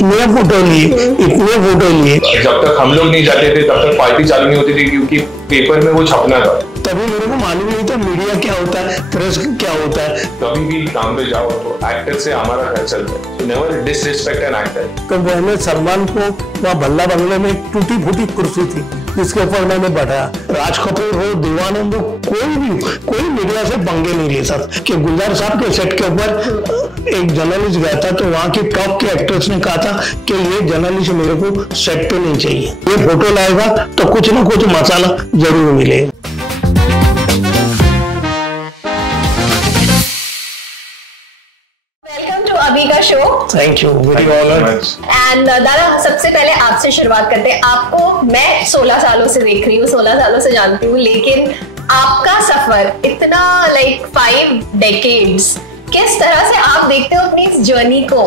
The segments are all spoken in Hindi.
इतने फोटो लिए। जब तक हम लोग नहीं जाते थे तब तक पार्टी चालू नहीं होती थी, क्योंकि पेपर में वो छपना था। तभी मेरे को मालूम नहीं था मीडिया क्या होता है, प्रेस क्या होता है। कभी भी काम पे जाओ तो एक्टर से हमारा घर चलता है, so never disrespect an actor। तो मैंने सलमान को वहाँ भल्ला बंगले में टूटी फूटी कुर्सी थी जिसके ऊपर मैंने बैठाया। राज कपूर हो, देवानंद हो, कोई मीडिया से पंगे नहीं ले सकता। कि गुलजार साहब के सेट के ऊपर एक जर्नलिस्ट गया था तो वहाँ की टॉप के एक्टर्स ने कहा था कि ये जर्नलिस्ट मेरे को सेट पे नहीं चाहिए, ये फोटो लाएगा तो कुछ ना कुछ मसाला जरूर मिलेगा। अभी का show. Thank you, very honoured. And दादा, सबसे पहले आपसे शुरुआत करते हैं। आपको मैं 16 सालों से देख रही हूँ, 16 सालों से जानती हूँ, लेकिन आपका सफर इतना लाइक 5 डेकेड्स, किस तरह से आप देखते हो अपनी इस जर्नी को?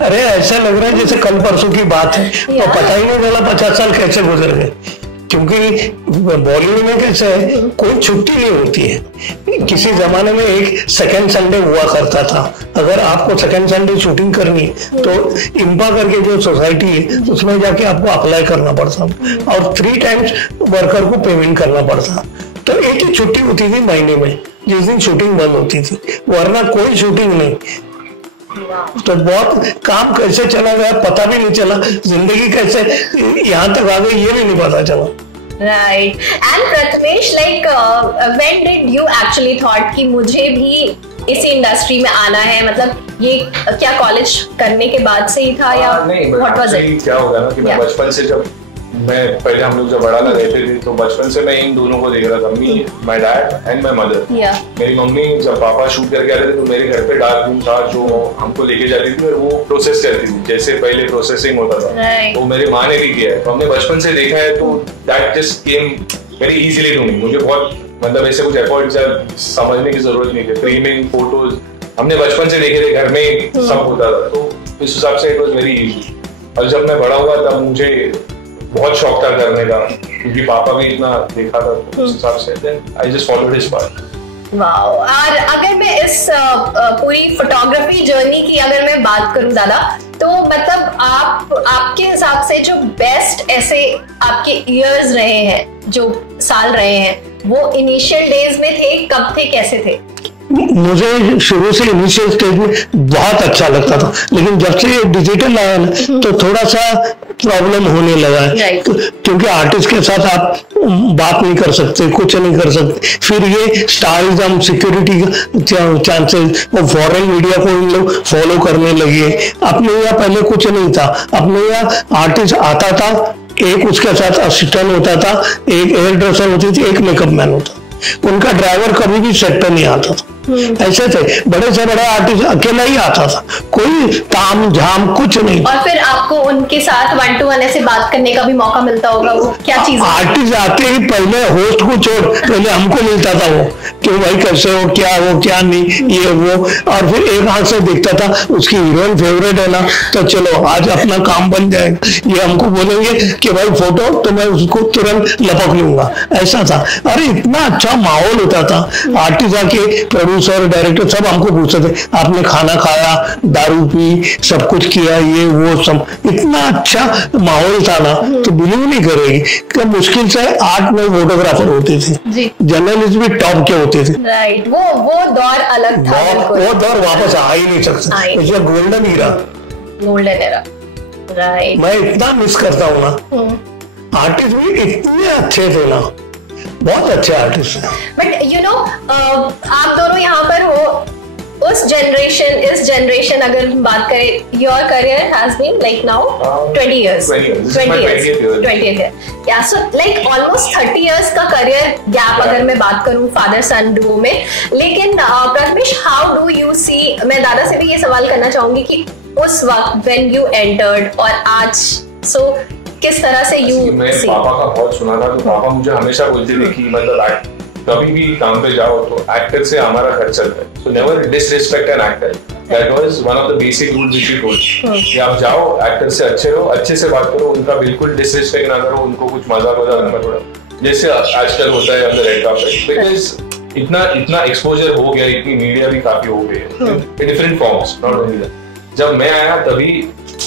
अरे ऐसा लग रहा है जैसे कल परसों की बात है, तो पता ही नहीं चला 50 साल कैसे गुजर गए। क्योंकि बॉलीवुड में कैसे है, कोई छुट्टी नहीं होती है। किसी जमाने में एक सेकंड संडे हुआ करता था। अगर आपको सेकंड संडे शूटिंग करनी तो इंपा करके जो सोसाइटी है उसमें जाके आपको अप्लाई करना पड़ता और 3 टाइम्स वर्कर को पेमेंट करना पड़ता। तो एक ही छुट्टी होती थी महीने में जिस दिन शूटिंग बंद होती थी, वरना कोई शूटिंग नहीं। तो बहुत काम कैसे चला गया पता भी नहीं चला, जिंदगी कैसे यहाँ तक आ गई ये भी नहीं पता चला। Right. And Prathamesh, like when did you actually thought कि मुझे भी इसी इंडस्ट्री में आना है? मतलब ये क्या कॉलेज करने के बाद से ही था या व्हाट वाज इट? क्या होगा ना कि मैं बचपन से, जब मैं पहले हम लोग जब बड़ाला रहते थे तो बचपन से मैं इन दोनों को देख रहा था, me, my dad and my mother. मेरी मम्मी जब पापा शूट करके आते थे तो मेरे घर पे डार्क रूम था जो हमको लेके जाती थी और वो प्रोसेस करती थी, जैसे पहले प्रोसेसिंग होता था। वो मेरी माँ ने भी किया है, तो हमने बचपन से देखा है, तो that just came very easily to me. मुझे बहुत मतलब ऐसे कुछ एफर्ट समझने की जरूरत नहीं थी। फ्रेमिंग, फोटोज हमने बचपन से देखे थे, घर में सब होता था, तो इस हिसाब से इट वाज वेरी इजी। और जब मैं बड़ा हुआ तब मुझे बहुत शौक था करने का, क्योंकि पापा भी इतना देखा था, तो उस हिसाब से then I just followed his path. Wow. और अगर मैं इस पूरी फोटोग्राफी जर्नी की अगर मैं बात करूं दादा, तो मतलब आपके हिसाब से जो बेस्ट ऐसे आपके ईयर्स रहे हैं, जो साल रहे हैं, वो इनिशियल डेज में थे, कब थे, कैसे थे? मुझे शुरू से इनिशियल स्टेज में बहुत अच्छा लगता था, लेकिन जब से ये डिजिटल आया ना तो थोड़ा सा प्रॉब्लम होने लगा है। क्योंकि आर्टिस्ट के साथ आप बात नहीं कर सकते, कुछ नहीं कर सकते। फिर ये स्टारिज्म, सिक्योरिटी चांसेस और फॉरेन मीडिया को इन लोग फॉलो करने लगे। अपने यहाँ पहले कुछ नहीं था, अपने यहाँ आर्टिस्ट आता था, एक उसके साथ असिस्टेंट होता था, एक हेयर ड्रेसर होती थी, एक मेकअप मैन होता, उनका ड्राइवर कभी भी सेट पे नहीं आता था। ऐसे थे, बड़े से बड़ा आर्टिस्ट अकेला ही आता था, कोई ताम झाम कुछ नहीं। और फिर आपको उनके साथ 1 to 1 ऐसे बात करने का भी मौका मिलता होगा, वो क्या चीज? आर्टिस्ट आते ही पहले होस्ट को छोड़ पहले हमको मिलता था वो, कि भाई कैसे हो, क्या नहीं, ये वो। और फिर एक हाथ से देखता था उसकी हीरोइन फेवरेट है ना, तो चलो आज अपना काम बन जाएगा। ये हमको बोलेंगे कि भाई फोटो, तो मैं उसको तुरंत लपक लूंगा, ऐसा था। अरे इतना अच्छा माहौल होता था। आर्टिस्ट आके प्रोड्यूसर, डायरेक्टर सब हमको पूछते थे, आपने खाना खाया, दारू पी, सब कुछ किया, ये वो सब। इतना अच्छा माहौल था ना, तो बिलीव नहीं करेगी कि मुश्किल से 8-9 फोटोग्राफर होते थे, जर्नलिस्ट भी टॉप के होते थे। राइट। वो दौर अलग था, वो दौर वापस आ ही नहीं सकता, गोल्डन एरा। राइट। मैं इतना मिस करता हूँ ना, आर्टिस्ट भी इतने अच्छे थे ना, बहुत अच्छे आर्टिस्ट हैं। बट यू नो, आप दोनों यहाँ पर हो, उस जनरेशन, इस जनरेशन अगर बात करें, your career has been like now 20 years. 20 years. Yeah, so like almost 30 years का करियर गैप अगर मैं बात करूँ फादर सन डुओ में। लेकिन Prathamesh, how do you see, मैं दादा से भी ये सवाल करना चाहूंगी कि उस वक्त when you entered और आज, so किस तरह से मैं पापा का बहुत सुना था, तो पापा मुझे हमेशा बोलते थे कि मतलब कभी भी काम पे जाओ तो एक्टर से हमारा घर चलता है, so never disrespect an actor. That was one of the basic rules which he told. कि आप जाओ, एक्टर से अच्छे रहो, अच्छे से बात करो, उनका बिल्कुल डिसरिस्पेक्ट ना करो, उनको कुछ मजाक मत उड़ाओ, जैसे आजकल होता है on the red carpet. Because इतना एक्सपोजर हो गया, इतनी मीडिया भी काफी हो गई है, different forms, not only that. जब मैं आया तभी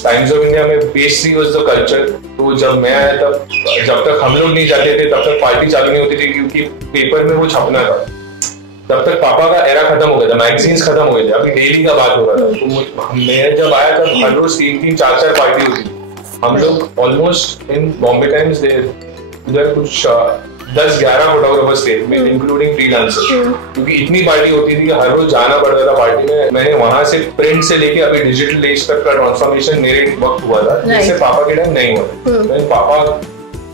टाइम्स ऑफ इंडिया में बेसिकली वाज द कल्चर। तो जब मैं आया तब जब तक हम लोग नहीं जाते थे तब तक पार्टी चालू नहीं होती थी, क्योंकि पेपर में वो छपना था। तब तक पापा का एरा खत्म हो गया था, मैगजीन्स खत्म हो गए थे, अभी डेली का बात हो रहा था। तो मैं जब आया तब हर रोज 3-3, 4-4 पार्टी होती थी। हम लोग ऑलमोस्ट इन बॉम्बे टाइम्स उधर कुछ 10-11 फोटोग्राफर्स थे, इंक्लूडिंग फ्रीलांसर, क्योंकि इतनी पार्टी होती थी, हर रोज जाना पड़ता था पार्टी में। मैंने वहां से प्रिंट से लेके अभी डिजिटल एज तक का ट्रांसफॉर्मेशन मेरे वक्त हुआ था, जिससे पापा के टाइम नहीं हुआ। पापा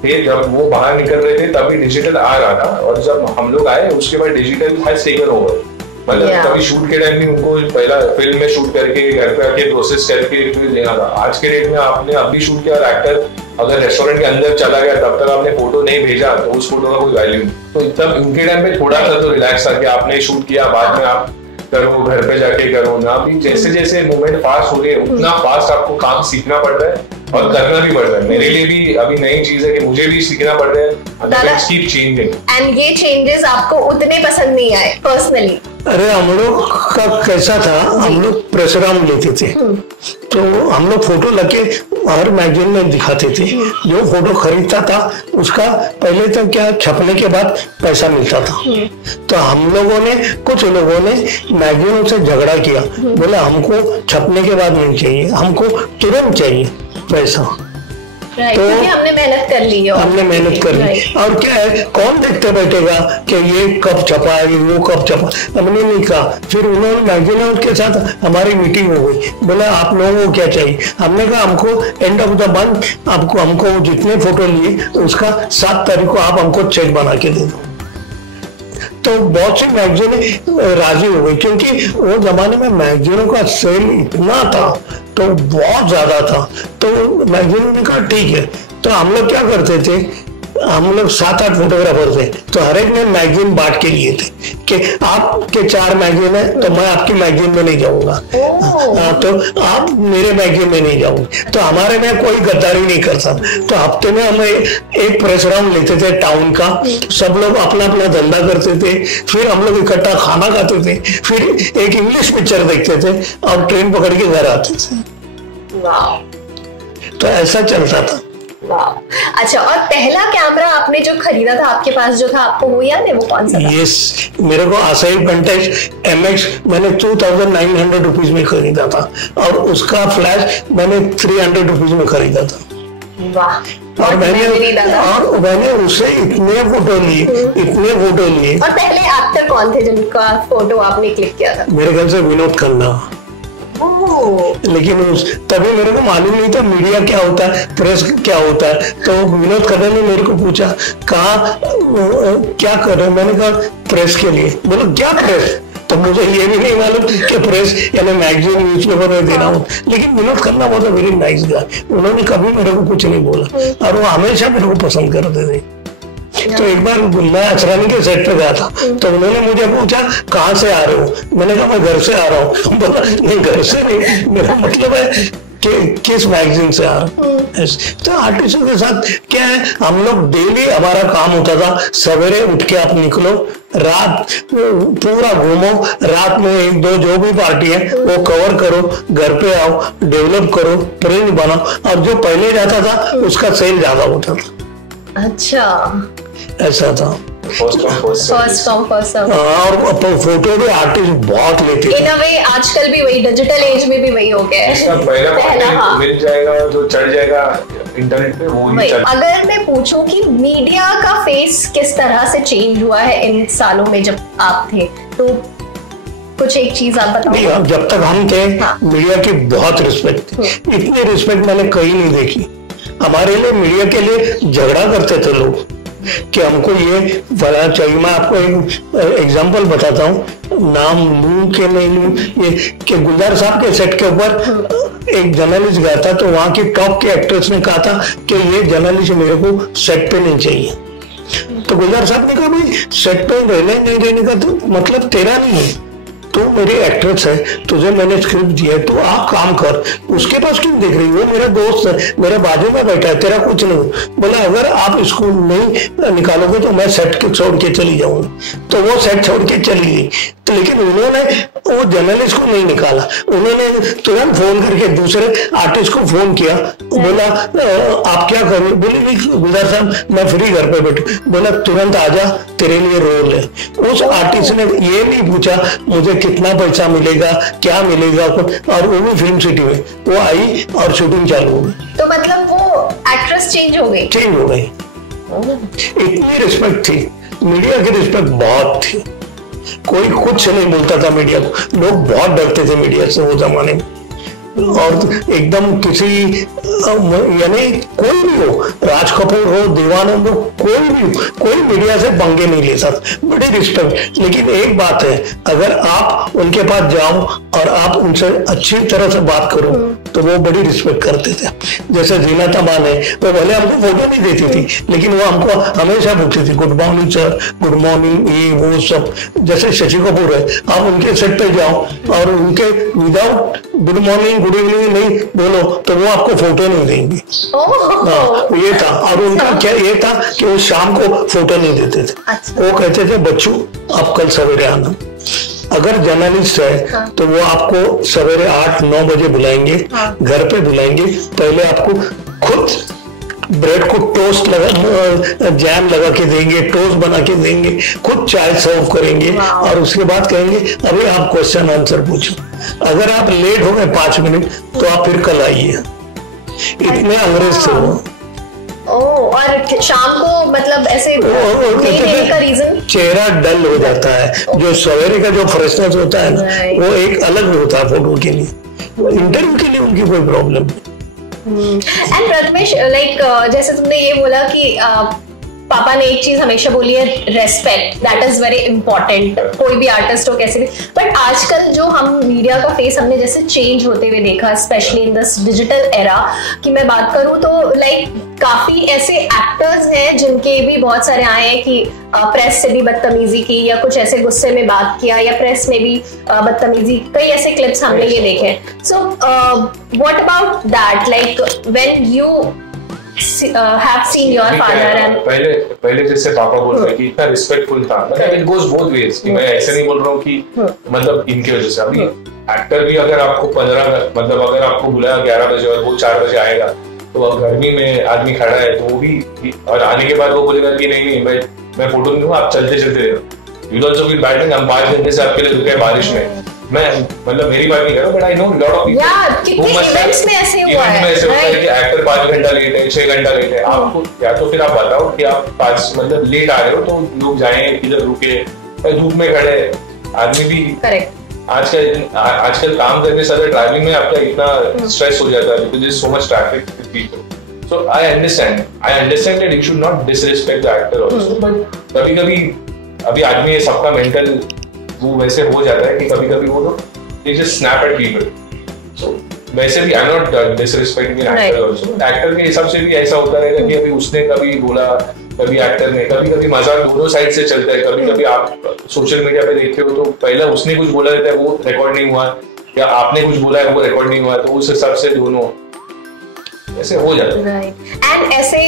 थे जब वो बाहर निकल रहे थे तभी डिजिटल आ रहा था, और जब हम लोग आए उसके बाद डिजिटल हैज टेकन ओवर। मतलब कभी शूट के टाइम भी उनको पहला फिल्म में शूट करके घर पे आके प्रोसेस करके फिर देना था। आज के डेट में आपने अभी शूट किया, एक्टर अगर रेस्टोरेंट के अंदर चला गया तब तक आपने फोटो नहीं भेजा तो उस फोटो का कोई वैल्यू नहीं। तो तब उनके टाइम पे थोड़ा सा तो रिलैक्स था कि आपने शूट किया, बाद में आप करो, घर पे जाके करो ना। अभी जैसे जैसे मूवमेंट फास्ट हो रही है उतना फास्ट आपको काम सीखना पड़ रहा है और करना भी पड़ रहा है। मेरे लिए भी अभी नई चीज है कि मुझे भी सीखना पड़ रहा है। Keep changing. एंड ये चेंजेस आपको उतने पसंद नहीं आए पर्सनली? अरे हम लोग का कैसा था, हम लोग प्रेसराम लेते थे, तो हम लोग फोटो लगे हर मैगजीन में दिखाते थे। जो फोटो खरीदता था उसका पहले तो क्या छपने के बाद पैसा मिलता था। तो हम लोगों ने, कुछ लोगों ने मैगजीनों से झगड़ा किया, बोले हमको छपने के बाद नहीं चाहिए, हमको तुरंत चाहिए पैसा। तो हमने मेहनत कर ली है, हमने मेहनत कर ली, और क्या है, कौन देखते बैठेगा कि ये कब छपा है, वो कब छपा। हमने नहीं कहा। फिर उन्होंने मैगजीन के साथ हमारी मीटिंग हो गई, बोले आप लोगों को क्या चाहिए। हमने कहा हमको एंड ऑफ द मंथ आपको हमको जितने फोटो लिए उसका 7 तारीख को आप हमको चेक बना के दे दो। तो बहुत सी मैगजीन राजी हो गई, क्योंकि वो जमाने में मैगजीनों का सेल इतना था, तो बहुत ज्यादा था। तो मैगजीनों ने कहा ठीक है। तो हम लोग क्या करते थे, हम लोग 7-8 फोटोग्राफर थे, तो हर एक ने मैगजीन बांट के लिए थे कि आपके 4 मैगजीन है तो मैं आपकी मैगजीन में नहीं जाऊंगा, तो आप मेरे मैगजीन में नहीं जाऊंगे। तो हमारे में कोई गद्दारी नहीं करता। तो हफ्ते में हम एक प्रेस राउंड लेते थे टाउन का, सब लोग अपना अपना धंधा करते थे, फिर हम लोग इकट्ठा खाना खाते थे, फिर एक इंग्लिश पिक्चर देखते थे और ट्रेन पकड़ के घर आते थे। तो ऐसा चलता था। अच्छा, और पहला कैमरा आपने जो खरीदा था आपके पास जो था, आपको वो याद है वो कौन सा था? यस, मेरे को आसाई पेंटेक्स MX मैंने 2900 रुपीज में खरीदा था, और उसका फ्लैश मैंने 300 रुपीज में खरीदा था। वाह। और मैंने उससे इतने फोटो लिए, इतने फोटो लिए। और पहले एक्टर कौन थे जिनका फोटो आपने क्लिक किया था? मेरे ख्याल से विनोद खन्ना। लेकिन तभी मेरे को मालूम नहीं था मीडिया क्या होता है, प्रेस क्या होता है। तो विनोद खन्ना ने मेरे को पूछा, कहा क्या कर रहे हो? मैंने कहा प्रेस के लिए। बोला क्या प्रेस? तो मुझे ये भी नहीं मालूम कि प्रेस यानी मैगजीन, न्यूज़पेपर में देना हो। लेकिन विनोद खन्ना बहुत वेरी नाइस गाय, उन्होंने कभी मेरे को कुछ नहीं बोला, और वो हमेशा मेरे को पसंद करते थे। तो एक बार मैं अचरानी के सेट पे गया था, तो उन्होंने मुझे पूछा कहाँ से आ रहे हो? मैंने कहा मैं घर से आ रहा हूँ। बोला नहीं घर से नहीं, मेरा मतलब है कि किस मैगजीन से आ रहा हूँ। तो आर्टिस्टों के साथ क्या है, हम लोग डेली हमारा काम होता था, सवेरे उठ के आप निकलो, रात पूरा घूमो, रात में 1-2 जो भी पार्टी है वो कवर करो, घर पे आओ, डेवलप करो, प्रिंट बनाओ, और जो पहले जाता था उसका सेल ज्यादा होता था। अच्छा, ऐसा था। First come first serve. और फोटो भी आर्टिस्ट बहुत लेते इन अ वे आजकल भी वही, डिजिटल एज में भी वही हो गया है। पहला मिल जाएगा, जो चढ़ जाएगा इंटरनेट पे वो ही चल। अगर मैं पूछूं कि मीडिया का फेस किस तरह से चेंज हुआ है इन सालों में जब आप थे, तो कुछ एक चीज आप बताओ। जब तक हम थे मीडिया की बहुत रिस्पेक्ट थी, इतनी रिस्पेक्ट मैंने कहीं नहीं देखी। हमारे लिए मीडिया के लिए झगड़ा करते थे लोग कि हमको ये बना चाहिए। मैं आपको एक एग्जांपल बताता हूँ, नाम लूं कि नहीं लूं, ये कि गुलजार साहब के सेट के ऊपर एक जर्नलिस्ट गया था, तो वहाँ की टॉप के एक्ट्रेस ने कहा था कि ये जर्नलिस्ट मेरे को सेट पे नहीं चाहिए। तो गुलजार साहब ने कहा भाई सेट पे रहने नहीं रहने का तो मतलब तेरा नहीं है, तो मेरी एक्ट्रेस है, तुझे मैंने स्क्रिप्ट दिया है, तो आप काम कर, उसके पास क्यों देख रही है? वो मेरा दोस्त है, मेरे बाजू में बैठा है, तेरा कुछ नहीं। बोला अगर आप इसको नहीं निकालोगे तो मैं सेट के छोड़ के चली जाऊंगी। तो वो सेट छोड़ के चली गई। लेकिन उन्होंने वो जर्नलिस्ट को नहीं निकाला, उन्होंने तुरंत फोन करके दूसरे आर्टिस्ट को फोन किया, बोला आप क्या करोगे, बोले नहीं गुलजार साहब मैं फ्री घर पे बैठे, बोला तुरंत आजा तेरे लिए रोल है। उस आर्टिस्ट ने ये नहीं पूछा मुझे कितना पैसा मिलेगा क्या मिलेगा, और वो भी फिल्म सिटी में वो आई और शूटिंग चालू हो गई। तो मतलब वो एक्ट्रेस चेंज हो गई? चेंज हो गई। इतनी रिस्पेक्ट थी, मीडिया की रिस्पेक्ट बहुत थी, कोई कुछ नहीं बोलता था मीडिया को, लोग बहुत डरते थे मीडिया से वो जमाने में। और एकदम किसी यानी कोई भी हो, राज कपूर हो, देवानंद हो, कोई भी हो, कोई मीडिया से पंगे नहीं ले सकता, बड़ी रिस्पेक्ट। लेकिन एक बात है, अगर आप उनके पास जाओ और आप उनसे अच्छी तरह से बात करो तो वो बड़ी रिस्पेक्ट करते थे। जैसे जीनत अमान है, वो भले हमको फोटो नहीं देती थी लेकिन वो हमको हमेशा पूछती थी good morning sir, good morning, ये वो सब। जैसे शशि कपूर है, आप उनके सेट पे जाओ और उनके without good morning good evening नहीं बोलो तो वो आपको फोटो नहीं देंगे। ये था। और उनका क्या ये था कि वो शाम को फोटो नहीं देते थे। अच्छा। वो कहते थे बच्चों आप कल सवेरे आना। अगर जर्नलिस्ट है तो वो आपको सवेरे 8-9 बजे बुलाएंगे, घर पे बुलाएंगे, पहले आपको खुद ब्रेड को टोस्ट लगा जैम लगा के देंगे, टोस्ट बना के देंगे, खुद चाय सर्व करेंगे और उसके बाद कहेंगे अभी आप क्वेश्चन आंसर पूछो। अगर आप लेट हो गए 5 मिनट तो आप फिर कल आइए। इतने अंग्रेज थे वो। और शाम को मतलब ऐसे देने का रीजन चेहरा डल हो जाता है, जो सवेरे का जो फ्रेशनेस होता है ना वो एक अलग होता है फोटो के लिए, इंटरव्यू के लिए उनकी कोई प्रॉब्लम नहीं। एंड प्रथमेश लाइक जैसे तुमने ये बोला कि पापा ने एक चीज हमेशा बोली है, respect, that is very important, कोई भी आर्टिस्ट हो कैसे भी। बट आजकल जो हम मीडिया का फेस हमने जैसे चेंज होते हुए देखा, specially in this digital era की मैं बात करूं तो लाइक काफी ऐसे एक्टर्स हैं जिनके भी बहुत सारे आए हैं कि प्रेस से भी बदतमीजी की या कुछ ऐसे गुस्से में बात किया या प्रेस में भी बदतमीजी, कई ऐसे क्लिप्स हमने ये देखे। So what about that, like when you have seen your father and पहले जैसे पापा बोल रहे कि इतना रिस्पेक्टफुल था, मतलब it goes both ways कि मैं ऐसे नहीं बोल रहा हूँ कि मतलब इनकी वजह से। अभी एक्टर भी अगर आपको 15 मतलब अगर आपको बुलाया 11 बजे और वो 4 बजे आएगा तो अब गर्मी में आदमी खड़ा है तो वो भी, और आने के बाद वो बोलेगा कि नहीं मैं फोटो नहीं दूंगा, आप चलते चलते रहो। यू ऑल्सो फील बैड, हम 5 घंटे से आपके लिए रुके बारिश में। मैं मतलब मेरी बात नहीं कर रहा, but I know lot of people events में ऐसे हुआ है कि एक्टर 5 घंटा लेट है, 6 घंटा लेट है। आपको या तो फिर आप बताओ कि आप 5 मतलब लेट आ रहे हो तो लोग जाएं इधर रुके, धूप में खड़े आदमी भी। करेक्ट। आजकल काम करने से ट्रैवलिंग में आपका इतना स्ट्रेस हो जाता है because there is so much traffic with people. So I understand that you should not disrespect the actor also, but कभी-कभी अभी आदमी सबका मेंटल वो वैसे हो जाता है कि कभी-कभी वो लोग they just snap at people. So वैसे भी I not disrespecting an actor also, actor के हिसाब से भी ऐसा होता रहेगा कि अभी उसने कभी बोला, कभी एक्टर ने, कभी-कभी मजाक दोनों साइड से चलता है। कभी-कभी आप सोशल मीडिया पे देखते हो तो पहले उसने कुछ बोला रहता है वो रिकॉर्ड नहीं हुआ, या आपने कुछ बोला है वो रिकॉर्ड नहीं हुआ, तो उस हिसाब से दोनों ऐसे हो जाता है। एंड ऐसे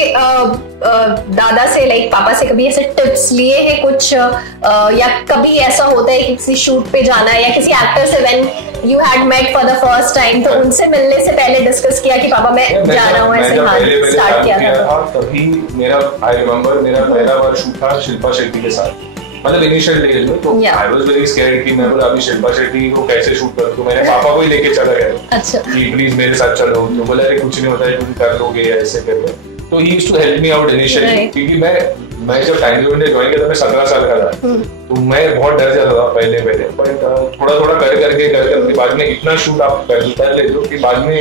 दादा से लाइक पापा से कभी ऐसे टिप्स लिए हैं कुछ, या कभी ऐसा होता है कि किसी शूट पे जाना है या किसी एक्टर से when you had met for the first time तो उनसे मिलने से पहले डिस्कस किया कि पापा मैं जा रहा हूँ, ऐसे हाँ स्टार्ट किया था? तभी मेरा आई रिमेंबर मेरा पहला बार शूट था शिल्पा शेट्टी के साथ, मतलब इनिशियल डेज में। तो आई वाज वेरी स्कैर्ड कि मैं बोला अभी शिल्पा शेट्टी को कैसे शूट करूं, तो मैंने पापा को ही लेके चला गया। अच्छा। कि प्लीज मेरे साथ चलो, तो बोला अरे कुछ नहीं होता है, तुम कर लोगे ऐसे करके। तो ही used to help me out initially, क्योंकि मैं जब टाइम में ज्वाइन किया था मैं 17 साल का था, तो मैं बहुत डर जाता था पहले, बट थोड़ा थोड़ा करके बाद में इतना शूट आप कर लेते हो कि बाद में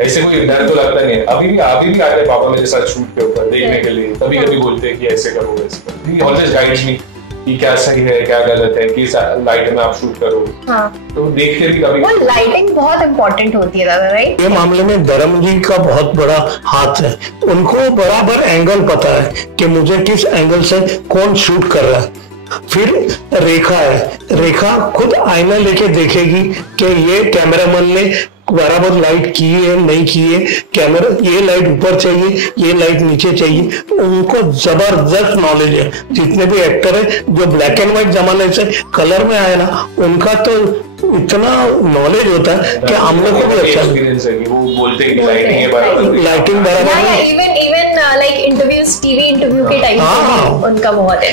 ऐसे कोई डर तो लगता नहीं है। अभी भी आते हैं पापा मेरे साथ शूट के ऊपर देखने के लिए, कभी कभी बोलते हैं कि ऐसे करो वैसे करो। ही ऑलवेज गाइड्स मी कि क्या सही है क्या गलत है, किस लाइट में आप शूट करो। हाँ। तो देखते भी कभी वो लाइटिंग बहुत इंपॉर्टेंट होती है दादा, राइट? ये मामले में धर्म जी का बहुत बड़ा हाथ है, उनको बराबर एंगल पता है कि मुझे किस एंगल से कौन शूट कर रहा है। फिर रेखा है, रेखा खुद आईना लेके देखेगी कि ये कैमरामैन ने बराबर लाइट की है नहीं की है, कैमरा ये लाइट ऊपर चाहिए, ये लाइट नीचे चाहिए, उनको जबरदस्त नॉलेज है। जितने भी एक्टर है जो ब्लैक एंड व्हाइट जमाने से कलर में आए ना, उनका तो इतना नॉलेज होता है कि हम लोग को भी अच्छा एक्सपीरियंस है कि वो बोलते हैं कि लाइटिंग बराबर even like interviews, TV interview के टाइम पे उनका बहुत है।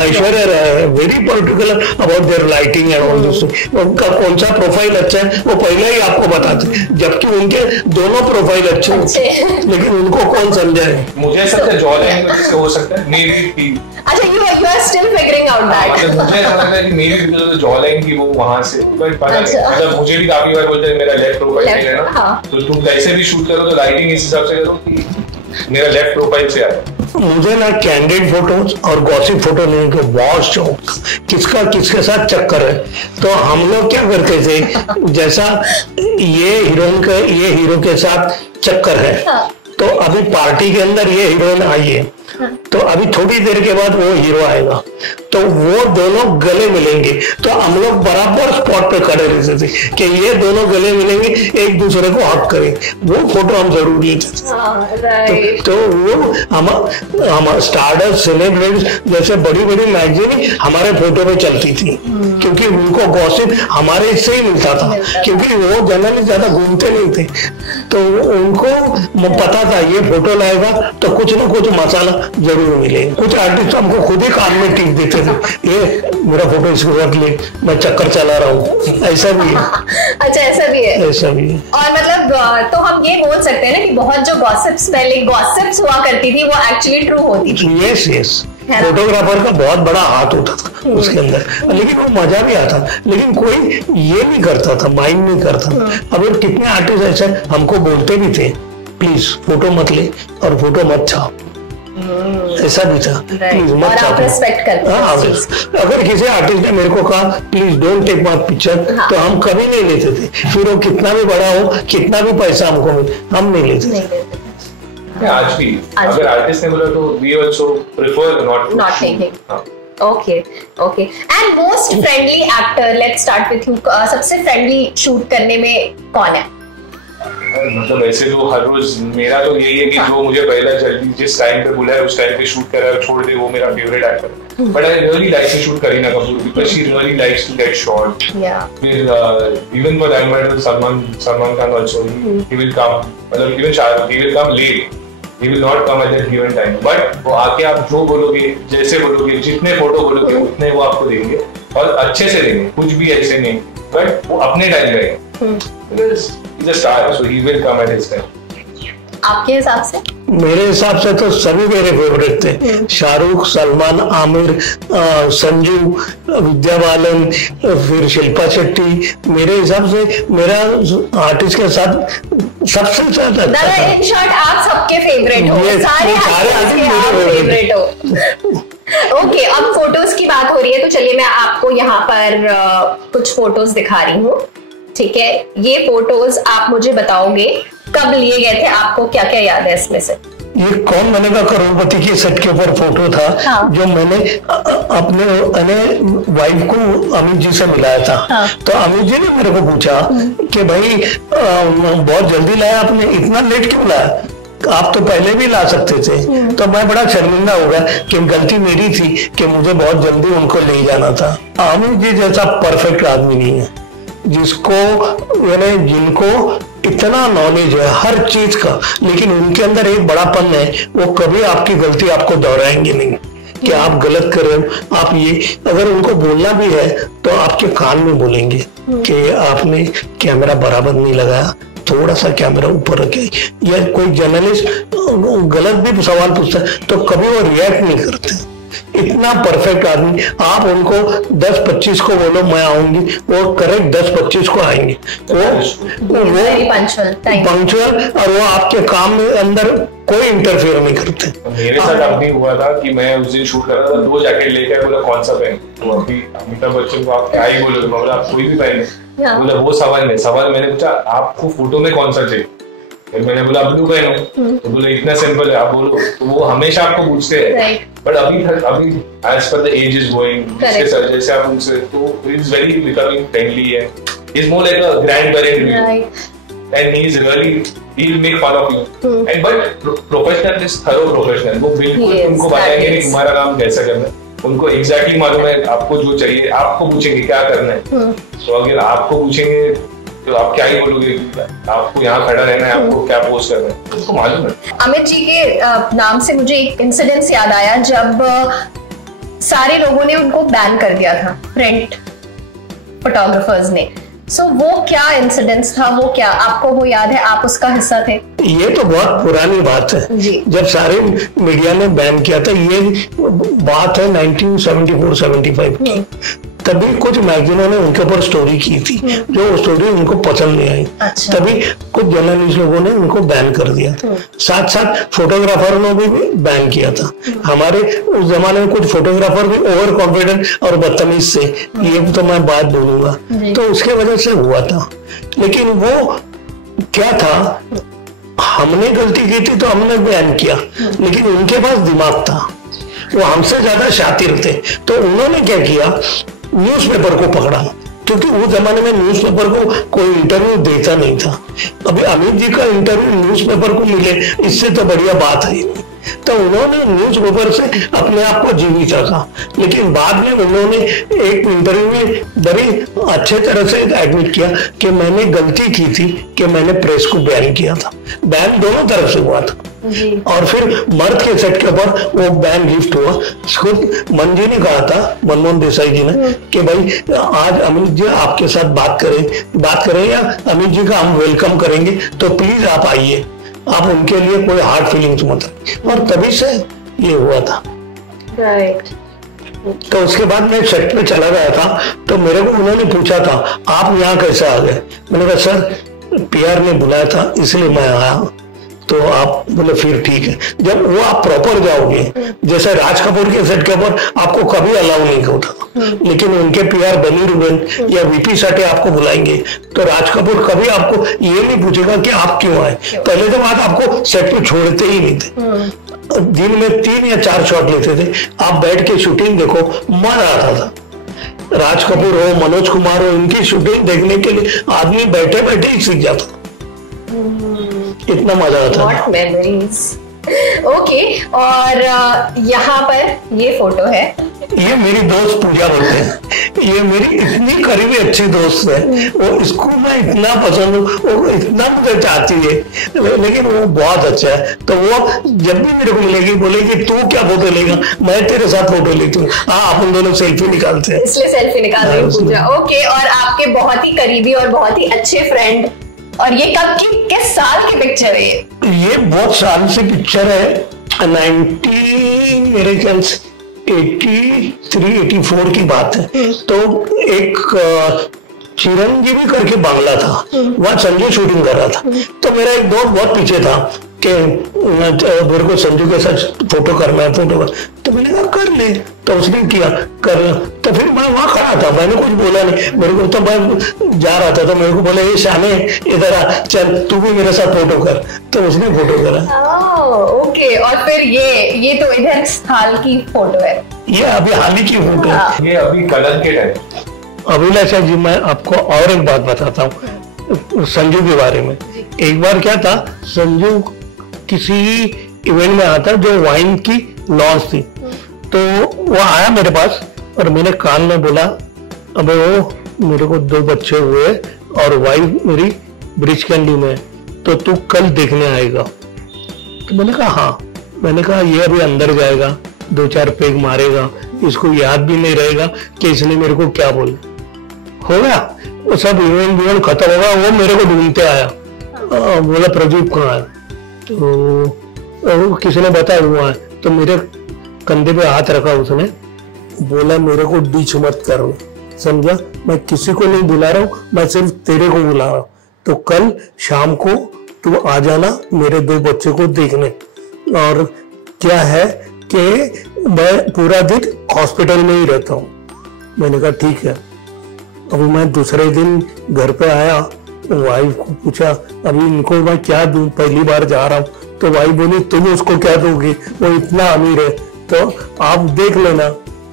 Aishwarya Rai very particular about their lighting and all this. उनका कौन सा प्रोफाइल अच्छा है वो पहले ही आपको बताते, जबकि उनके दोनों प्रोफाइल अच्छे हैं, लेकिन उनको कौन समझाए। मुझे सबसे जॉ लाइन हो सकता है मेरी। अच्छा, you are still figuring out that। मुझे ऐसा लगता है कि मेरी बिकॉज़ जॉ लाइन की वो वहां से पता नहीं, मतलब मुझे भी काफी बार बोलते हैं मेरा लेफ्ट प्रोफाइल है ना, तो तुम कैसे भी शूट करो तो लाइटिंग इस हिसाब से करो कि मेरा लेफ्ट प्रोफाइल से आए। मुझे ना कैंडिड फोटोज और गॉसिप फोटो लेने के बहुत शौक, किसका किसके साथ चक्कर है। तो हम लोग क्या करते थे, जैसा ये हीरोइन का ये हीरो के साथ चक्कर है, तो अभी पार्टी के अंदर ये हीरोइन आई है, तो अभी थोड़ी देर के बाद वो हीरो आएगा, तो वो दोनों गले मिलेंगे। तो हम लोग बराबर स्पॉट पे खड़े रहते थे कि ये दोनों गले मिलेंगे, एक दूसरे को हक करें, वो फोटो हम जरूर लेते थे। तो वो हम स्टारडस्ट सेलिब्रिटीज जैसे बड़ी बड़ी मैगजीन हमारे फोटो में चलती थी, क्योंकि उनको गॉसिप हमारे से ही मिलता था, क्योंकि वो जनरली ज्यादा घूमते नहीं थे, तो उनको पता था ये फोटो लाएगा तो कुछ ना कुछ मसाला जरूर मिलेगा। कुछ आर्टिस्ट हमको खुद ही कान में टिक देते थे, ये मेरा फोटो इसको रख ले, मैं चक्कर चला रहा हूँ, ऐसा भी है। अच्छा, ऐसा भी है, ऐसा भी है। और मतलब तो हम ये बोल सकते हैं ना कि बहुत जो गॉसिप्स पहले गॉसिप्स हुआ करती थी वो एक्चुअली ट्रू होती थी। यस यस, फोटोग्राफर का बहुत बड़ा हाथ होता था उसके अंदर, लेकिन वो मजा भी आता, लेकिन कोई ये नहीं करता था, माइंड नहीं करता था। अब कितने आर्टिस्ट ऐसे हमको बोलते भी थे प्लीज फोटो मत ले और फोटो मत छाप, ऐसा भी था, प्लीज मत छाप। हाँ, अगर किसी आर्टिस्ट ने मेरे को कहा please don't take my picture, तो हम कभी नहीं लेते थे, फिर वो कितना भी बड़ा हो, कितना भी पैसा हमको मिले, हम नहीं लेते थे। आज भी अगर आर्टिस्ट ने बोला तो we also prefer not taking. Okay and most friendly actor, let's start with you. सबसे फ्रेंडली शूट करने में कौन है? मतलब ऐसे तो हर रोज मेरा तो यही है कि जो मुझे पहला जल्दी जिस टाइम पे बोला है उस टाइम पे शूट कर रहा है, छोड़ दे, वो मेरा favourite actor. But I really like to shoot Kareena Kapoor because she really likes to get shot. फिर even for that Salman Khan also he will come, मतलब even Shahrukh he will come late, he will not come at that given time, but वो आके आप जो बोलोगे, जैसे बोलोगे, जितने फोटो बोलोगे उतने वो आपको देंगे और अच्छे से देंगे, कुछ भी ऐसे नहीं, बट वो अपने टाइम पे he's a star, so he will come at his time. आपके हिसाब से? मेरे हिसाब से तो सभी मेरे फेवरेट थे, शाहरुख, सलमान, आमिर, संजू, विद्या बालन, फिर शिल्पा शेट्टी। मेरे हिसाब से मेरा आर्टिस्ट के साथ सबसे ज्यादा इन शॉर्ट आप सबके फेवरेट हो, सारे आर्टिस्ट के आप फेवरेट हो। ओके, अब फोटोज की बात हो रही है तो चलिए मैं आपको यहाँ पर कुछ फोटोज दिखा रही हूँ, ठीक है? ये फोटोज आप मुझे बताओगे कब लिए गए थे, आपको क्या क्या याद है इसमें से? ये कौन बनेगा करोड़पति के सेट के ऊपर फोटो था। हाँ। जो मैंने अपने वाइफ को अमित जी से मिलाया था। हाँ। तो अमित जी ने मेरे को पूछा कि भाई बहुत जल्दी लाया आपने, इतना लेट क्यों लाया, आप तो पहले भी ला सकते थे। तो मैं बड़ा शर्मिंदा हो गया कि गलती मेरी थी कि मुझे बहुत जल्दी उनको ले जाना था। अमित जी जैसा परफेक्ट आदमी नहीं है, जिनको इतना नॉलेज है हर चीज का, लेकिन उनके अंदर एक बड़ापन है, वो कभी आपकी गलती आपको दोहराएंगे नहीं कि आप गलत कर रहे हो। आप ये अगर उनको बोलना भी है तो आपके कान में बोलेंगे कि आपने कैमरा बराबर नहीं लगाया, थोड़ा सा कैमरा ऊपर रखे, या कोई जर्नलिस्ट गलत भी सवाल पूछता है तो कभी वो रिएक्ट नहीं करते। इतना परफेक्ट आदमी, आप उनको 10-25 को बोलो मैं आऊंगी, वो करेक्ट 10-25 को आएंगे, वो पंक्चुअल, और वो आपके काम में अंदर कोई इंटरफेयर नहीं करते। मेरे साथ अब नहीं हुआ था कि मैं उस दिन शूट कर रहा था, 2 जैकेट लेकर बोला कौन सा पहन, तो अभी अमिताभ बच्चन को आप क्या ही बोलोगे, बोला आप कोई भी पहने, बोला वो सवाल नहीं, सवाल मैंने पूछा आपको फोटो में कौन सा चाहिए, फिर मैंने बोला ब्लू पहनो, तो बोले इतना सिंपल है आप बोलो, तो वो हमेशा आपको पूछते हैं। बट अभी as per the age is going, जैसे आप उनसे, तो it is very becoming friendly है, He's more like a grandparent to you. And he's really, he'll make fun of you. And but professional is thorough professional. वो बिल्कुल उनको बताएंगे नहीं तुम्हारा काम कैसा करना है. उनको exactly मालूम है आपको जो चाहिए. आपको पूछेंगे क्या करना है. तो अगर आपको पूछेंगे तो आप क्या ही बोलोगे, आपको यहाँ खड़ा रहना है, आपको क्या पोस्ट करना है, उसको मालूम है. अमित जी के नाम से मुझे एक इंसिडेंस याद आया जब सारे लोगों ने उनको बैन कर दिया था, प्रिंट फोटोग्राफर्स ने. सो वो क्या इंसिडेंस था, वो क्या आपको वो याद है, आप उसका हिस्सा थे? ये तो बहुत पुरानी बात है जी. जब सारे मीडिया ने बैन किया था, ये बात है 1974-75 की. तभी कुछ मैगजीनों ने उनके ऊपर स्टोरी की थी, जो स्टोरी उनको पसंद नहीं आई. अच्छा. तभी कुछ जर्नलिस्ट लोगों ने उनको बैन कर दिया. साथ साथ फोटोग्राफर ने भी बैन किया था. हमारे उस जमाने में कुछ फोटोग्राफर भी ओवर कॉन्फिडेंट और बदतमीज से, ये तो मैं बात बोलूंगा, तो उसके वजह से हुआ था. लेकिन वो क्या था, हमने गलती की थी तो हमने बैन किया, लेकिन उनके पास दिमाग था, वो हमसे ज्यादा शातिर थे. तो उन्होंने क्या किया, न्यूज़पेपर को पकड़ा, क्योंकि उस जमाने में न्यूज़पेपर को कोई इंटरव्यू देता नहीं था. अभी अमित जी का इंटरव्यू न्यूज़पेपर को मिले, इससे तो बढ़िया बात है. तो उन्होंने न्यूज़पेपर से अपने आप को जीवित रखा. लेकिन बाद में उन्होंने एक इंटरव्यू में बड़ी अच्छे तरह से एडमिट किया कि मैंने गलती की थी कि मैंने प्रेस को बैन किया था. बैन दोनों तरफ से हुआ था. और फिर मर्द के सेट के ऊपर वो बैन लिफ्ट हुआ. खुद मन जी ने कहा था, मनमोहन देसाई जी ने, कि भाई आज अमित जी आपके साथ बात करें या अमित जी का हम वेलकम करेंगे, तो प्लीज आप आइए, आप उनके लिए कोई हार्ड फीलिंग्स मत रखिए. और तभी से ये हुआ था. राइट. तो उसके बाद मैं सेट पे चला गया था, तो मेरे को उन्होंने पूछा था आप यहाँ कैसे आ गए. मैंने कहा सर पीआर ने बुलाया था इसलिए मैं आया. तो आप बोले फिर ठीक है. जब वो आप प्रॉपर जाओगे, जैसे राज कपूर के सेट के ऊपर आपको कभी अलाउ नहीं होता, लेकिन उनके पीआर बनी रुबन या वीपी साटे आपको बुलाएंगे, तो राज कपूर कभी आपको ये नहीं पूछेगा कि आप क्यों आए. पहले तो बात आपको सेट पे छोड़ते ही नहीं थे. दिन में 3 या 4 शॉट लेते थे. आप बैठ के शूटिंग देखो, मजा आता था. राज कपूर हो, मनोज कुमार हो, इनकी शूटिंग देखने के लिए आदमी बैठे बैठे ही सीख जाता. इतना मजा आता है. What memories. ओके. और यहाँ पर ये फोटो है, ये मेरी दोस्त पूजा बोलते हैं. ये मेरी इतनी करीबी अच्छी दोस्त है. वो इसको मैं इतना पसंद हूँ, वो इतना मुझे चाहती है, लेकिन वो बहुत अच्छा है. तो वो जब भी मेरे को मिलेगी बोलेगी तू क्या फोटो लेगा, मैं तेरे साथ फोटो लेती हूँ. हाँ, अपन दोनों सेल्फी निकालते हैं. इसलिए सेल्फी निकाल रही हूँ पूजा. ओके. और आपके बहुत ही करीबी और बहुत ही अच्छे फ्रेंड, और ये कब की, किस साल की पिक्चर है ये बहुत साल से पिक्चर है. 90 मेरे ख्याल से 83-84 की बात है. तो एक चिरंजीवी करके बांग्ला था, वहाँ संजय शूटिंग कर रहा था. तो मेरा एक दोस्त बहुत पीछे था कि मेरे को संजू के साथ फोटो करना है, तो मैंने कहा कर ले. तो उसने किया कर. तो फिर मैं वहाँ खड़ा था, मैंने कुछ बोला नहीं. मेरे को तो मैं जा रहा था, तो मेरे को बोले ये शाने इधर आ, चल तू भी मेरे साथ फोटो कर. तो उसने फोटो करा. ओके. और फिर ये तो इधर हाल की फोटो है, ये अभी हाल ही की फोटो है. ये अभी कलर के टाइम. अभिलाषा जी, मैं आपको और एक बात बताता हूँ संजू के बारे में. एक बार क्या था, संजू किसी इवेंट में आता जो वाइन की लॉन्च थी, तो वो आया मेरे पास और मैंने कान में बोला, अबे वो मेरे को 2 बच्चे हुए और वाइफ मेरी ब्रिज कैंडी में, तो तू कल देखने आएगा. तो मैंने कहा हाँ. मैंने कहा ये अभी अंदर जाएगा, 2-4 पेग मारेगा, इसको याद भी नहीं रहेगा कि इसने मेरे को क्या बोला. हो गया वो सब इवेंट खत्म होगा. वो मेरे को ढूंढते आया, बोला प्रदीप कहाँ है. तो किसी ने बताया हुआ है. तो मेरे कंधे पे हाथ रखा उसने, बोला मेरे को डीच मत करो, समझा. मैं किसी को नहीं बुला रहा हूँ, मैं सिर्फ तेरे को बुला रहा हूँ. तो कल शाम को तू आ जाना मेरे 2 बच्चे को देखने. और क्या है कि मैं पूरा दिन हॉस्पिटल में ही रहता हूँ. मैंने कहा ठीक है. अभी मैं दूसरे दिन घर पे आया, वाइफ को पूछा अभी इनको मैं क्या दूं, पहली बार जा रहा हूँ. तो वाइफ बोली तुम उसको क्या दोगे, वो इतना अमीर है, तो आप देख लेना.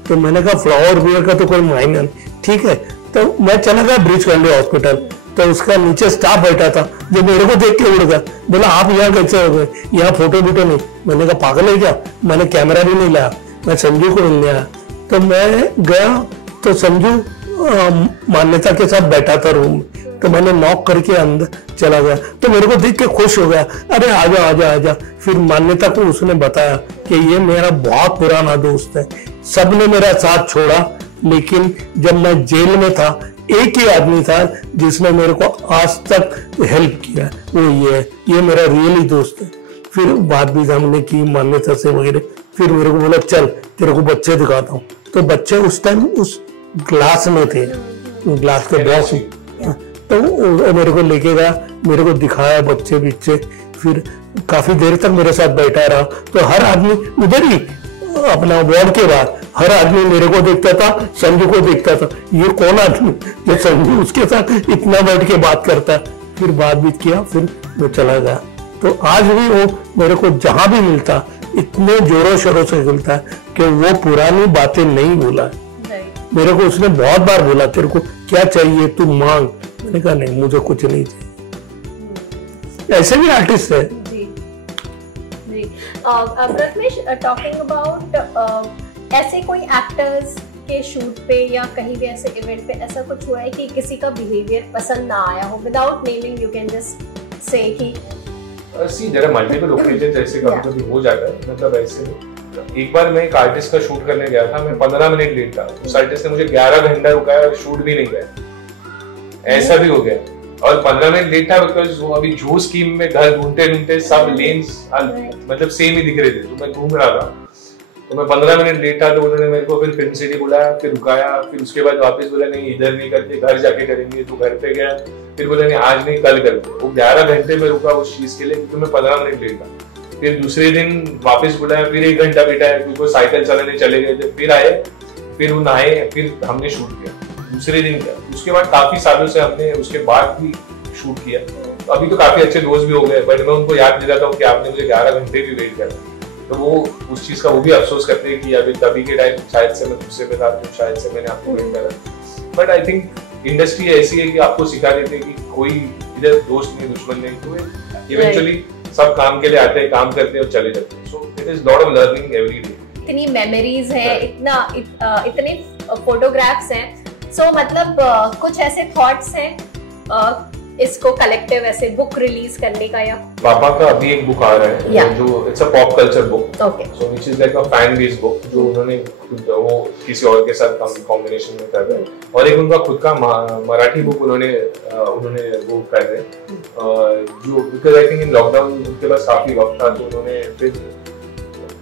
तो मैंने कहा फ्लावर बियर का तो कोई मायना नहीं, ठीक है तो मैं चला गया ब्रिज कैंडी हॉस्पिटल, तो उसका नीचे स्टाफ बैठा था जो मेरे को देख के उड़ गया, बोला आप यहाँ कैसे हो गए, यहाँ फोटो बीटो नहीं। मैंने कहा पागल है क्या, मैंने कैमरा भी नहीं लाया, मैं संजू को मिलने आया। तो मैं गया तो संजू मान्यता के साथ बैठा था रूम में, तो मैंने नॉक करके अंदर चला गया, तो मेरे को देख के खुश हो गया, अरे आजा आजा आजा। फिर मान्यता को उसने बताया कि ये मेरा बहुत पुराना दोस्त है, सबने मेरा साथ छोड़ा, लेकिन जब मैं जेल में था एक ही आदमी था जिसने मेरे को आज तक हेल्प किया, वो ये मेरा रियली दोस्त है। फिर बात भी हमने की मान्यता से वगैरह। फिर मेरे को बोला चल तेरे को बच्चे दिखाता हूँ, तो बच्चे उस टाइम उस ग्लास में थे, ग्लास के बॉक्स में, तो मेरे को लेके गया, मेरे को दिखाया बच्चे बिच्चे। फिर काफी देर तक मेरे साथ बैठा रहा, तो हर आदमी उधर ही अपना वार्ड के बाद हर आदमी मेरे को देखता था, संजू को देखता था, ये कौन आदमी जो संजू उसके साथ इतना बैठ के बात करता है। फिर बात भी किया, फिर मैं चला गया। तो आज भी वो मेरे को जहां भी मिलता इतने जोरों शोरों से मिलता है कि वो पुरानी बातें नहीं भूला है। मेरे को उसने बहुत बार बोला तेरे को क्या चाहिए तू मांग, मैंने कहा नहीं मुझे कुछ नहीं चाहिए। ऐसे भी आर्टिस्ट है। प्रथमेश, टॉकिंग अबाउट ऐसे कोई एक्टर्स के शूट पे या कहीं भी ऐसे इवेंट पे ऐसा कुछ हुआ है कि किसी का बिहेवियर पसंद ना आया हो, without naming you can just say कि सी देयर आर मल्टीपल ओकेजन्स, ऐसे कभी हो जाता है। मतलब ऐसे एक बार मैं एक आर्टिस्ट का शूट करने गया था, मैं 15 मिनट लेट था, उस आर्टिस्ट ने मुझे 11 घंटा रुकाया और शूट भी नहीं किया, ऐसा भी हो गया। और 15 मिनट लेट था बिकॉज वो अभी जू स्कीम में घर ढूंढते ढूंढते सब लेन्स मतलब सेम ही दिख रहे थे, तो मैं घूम रहा था, तो मैं 15 मिनट लेट था, तो उन्होंने मेरे को फिर फिल्म सिटी बुलाया, फिर रुकाया, फिर उसके बाद वापस बोला नहीं इधर नहीं करते, घर जाके करेंगे। तो घर पे गया, फिर बोला नहीं आज नहीं कल करते। वो 11 घंटे में रुका उस चीज के लिए क्योंकि मैं 15 मिनट लेट था। फिर दूसरे दिन वापस बुलाया, फिर 1 घंटा बिठाया क्योंकि वो साइकिल चलाने चले गए थे। फिर आए, फिर वो नहाए, फिर हमने शूट किया दूसरे दिन का। उसके बाद काफी सालों से हमने उसके बाद भी शूट किया, तो अभी तो काफी अच्छे दोस्त भी हो गए, बट मैं उनको याद दिलाता हूँ कि आपने मुझे 11 घंटे भी वेट किया, तो वो उस चीज का वो भी अफसोस करते हैं कि अभी तभी के टाइम शायद से मैं गुस्से पे था, तो शायद से मैंने आपको वेट करा। बट आई थिंक इंडस्ट्री ऐसी है कि आपको सिखा देते हैं कि कोई इधर दोस्त नहीं दुश्मन नहीं, तो इवेंचुअली सब काम के लिए आते हैं, काम करते हैं और चले जाते हैं। So it is lot of learning every day. इतनी मेमोरीज हैं, इतने फोटोग्राफ्स हैं, सो मतलब कुछ ऐसे थॉट्स हैं इसको कलेक्टिव ऐसे बुक रिलीज करने का? या पापा का अभी एक बुक आ रहा है जो it's a pop culture book, so which is like a fan based book, जो उन्होंने वो किसी और के साथ कॉम्बिनेशन में कर रहे हैं। और एक उनका खुद का मराठी बुक उन्होंने वो कर रहे हैं, जो because I think in lockdown उनके पास काफी वक्त था, तो उन्होंने फिर